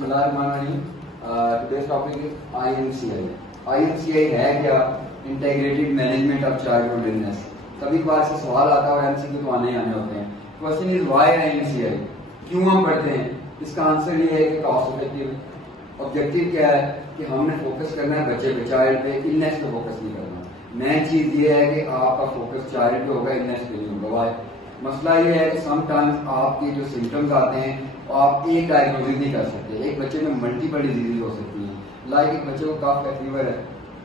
बिस्मिल्लाहिर्रहमानिर्रहीम। Today's topic is IMCI। IMCI है क्या? Integrated management of childhood illness. कभी बार से सवाल आता है, MCQ तो आने होते हैं। क्वेश्चन इज व्हाई IMCI, क्यों हम पढ़ते हैं? इसका आंसर ये है कि कॉस्ट इफेक्टिव। ऑब्जेक्टिव क्या है कि हमने फोकस करना है बच्चे पे, चाइल्ड पे, इलनेस पे फोकस नहीं करना। मेन चीज ये है कि आपका फोकस चाइल्ड पे होगा, इलनेस पे नहीं होगा। वाई? मसला ये है कि समटाइम्स आपके जो सिम्टम्स आते हैं आप एक डायग्नोसिस नहीं कर सकते। एक बच्चे में मल्टीपल डिजीज हो सकती हैं। लाइक एक बच्चे को कफ का फीवर है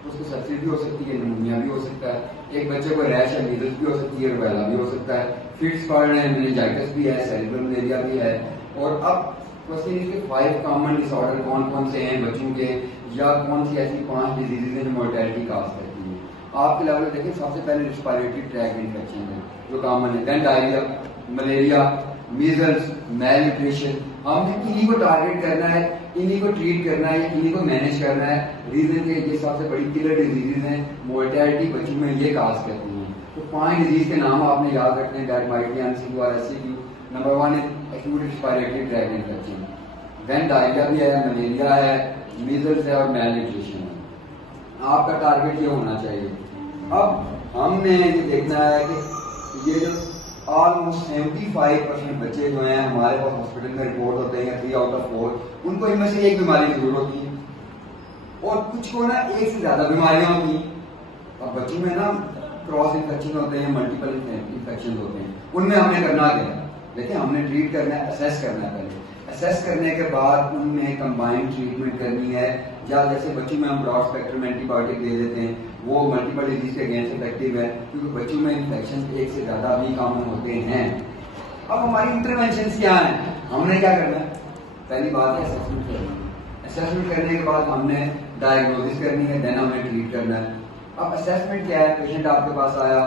तो उसको सेप्सिस भी हो सकती है, निमोनिया भी हो सकता है। एक बच्चे को रैश है, मीजल्स भी हो सकती है, रूबेला भी हो सकता है, फिट्स पड़ रहे हैं, मेनिंजाइटिस भी है, सेरेब्रल मलेरिया भी है। और अब क्वेश्चन इसके 5 कॉमन डिसऑर्डर कौन कौन से हैं बच्चों के, या कौन सी ऐसी 5 डिजीजेज हैं जो मोर्टेलिटी काज करती है। आपके लेवल देखिए, सबसे पहले रिस्पायरेटरी ट्रैक इन्फेक्शन है जो कॉमन है, then diarrhoea, malaria, measles, malnutrition. हमने इन्हीं को टारगेट करना है, इन्हीं को ट्रीट करना है, इन्हीं को मैनेज करना है। रीजन के ये सबसे बड़ी किलर डिजीजेज हैं, मोर्टेलिटी बच्चों में ये काज करती है। तो 5 डिजीज के नाम आपने याद रखने हैं, दैट माइट बी MCQ और SCQ। Number 1 is acute respiratory tract infection, then diarrhoea भी है, मलेरिया है, मीजल्स है और मेल न्यूट्रिशन है। आपका टारगेट ये होना चाहिए। अब हमने ये देखना है कि ये जो ऑलमोस्ट 75% बच्चे जो हैं हमारे पास हॉस्पिटल में रिपोर्ट होते हैं 3 आउट ऑफ 4, उनको इनमें से एक बीमारी जरूर होती है और कुछ को ना एक से ज्यादा बीमारियां होती हैं। अब बच्चों में ना क्रॉस इन्फेक्शन होते हैं, मल्टीपल इन्फेक्शन होते हैं, उनमें हमने करना क्या है? देखिए, हमने ट्रीट करना है, असेस करना है। पहले असेस करने के बाद उनमें कंबाइंड ट्रीटमेंट करनी है। या जैसे बच्चों में हम ब्रॉड स्पेक्ट्रम एंटीबायोटिक दे देते हैं, वो मल्टीपल डिजीज के अगेंस्ट इफेक्टिव है क्योंकि बच्चों में इन्फेक्शन एक से ज्यादा भी कॉमन होते हैं। अब हमारी इंटरवेंशन क्या है? हमने क्या करना है? पहली बात है असेसमेंट करना। असेसमेंट करने के बाद हमने डायग्नोसिस करनी है, देन हमने ट्रीट करना है। अब असेसमेंट क्या है? पेशेंट आपके पास आया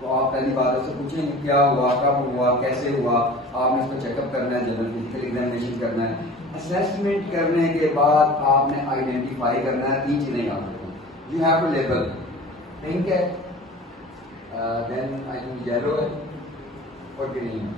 तो आप पहली बात उससे पूछेंगे क्या हुआ, कब हुआ, कैसे हुआ। आपने उसको चेकअप करना है, जनरल फिजिकल एग्जामिनेशन करना है। असेसमेंट करने के बाद आपने आइडेंटिफाई करना है। 3 चीजें याद रखो। You have to label, pink है, देन आई थिंक येलो है और ग्रीन है।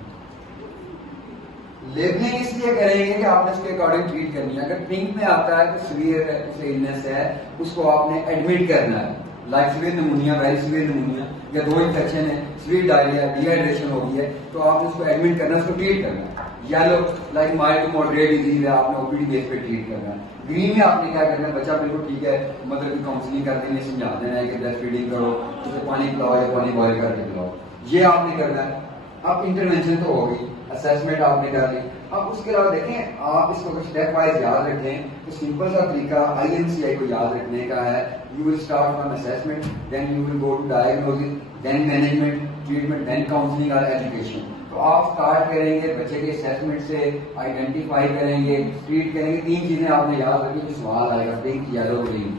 लेबलिंग इसलिए करेंगे कि आपने उसके अकॉर्डिंग ट्रीट करनी है। अगर पिंक में आता है तो सीवियर है, उसे इलनेस है, उसको आपने एडमिट करना है। Like severe pneumonia, very severe pneumonia, या 2 इन्फेक्शन है, सीवियर डायरिया, डिहाइड्रेशन हो गई है, तो आपने उसको एडमिट करना है, उसको ट्रीट करना है। Yellow like mild to moderate disease है, आपने OPD बेस पे ट्रीट करना है। ग्रीन में आपने क्या करना है? बच्चा बिल्कुल ठीक है, मदर की काउंसलिंग कर देनी, समझा देना है कि ब्रेस्ट फीडिंग करो, उसे पानी पिलाओ या पानी बॉयल करके पिलाओ, ये आपने करना है। अब इंटरवेंशन तो हो गई, असेसमेंट आपने कर ली। अब उसके अलावा देखें, आप इसको स्टेप वाइज याद रखें तो सिंपल सा तरीका IMCI को याद रखने का है। You will start from assessment, then you will go to diagnosis, then management, treatment, then counselling और एजुकेशन। तो आप स्टार्ट करेंगे बच्चे के असेसमेंट से, आइडेंटिफाई करेंगे, ट्रीट करेंगे। 3 चीजें आपने याद रखी कि सवाल आएगा, पिंक, येलो, ग्रीन।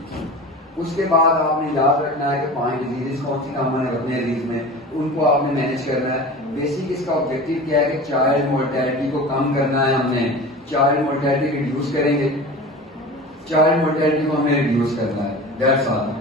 उसके बाद आपने याद रखना है कि 5 डिजीजेस कौन सी कॉमन है अपने डिजीज में, उनको आपने मैनेज करना है। बेसिक इसका ऑब्जेक्टिव क्या है कि चाइल्ड मोर्टेलिटी को कम करना है। हमने चाइल्ड मोर्टेलिटी रिड्यूस करेंगे, चाइल्ड मोर्टेलिटी को हमें रिड्यूस करना है। That's all.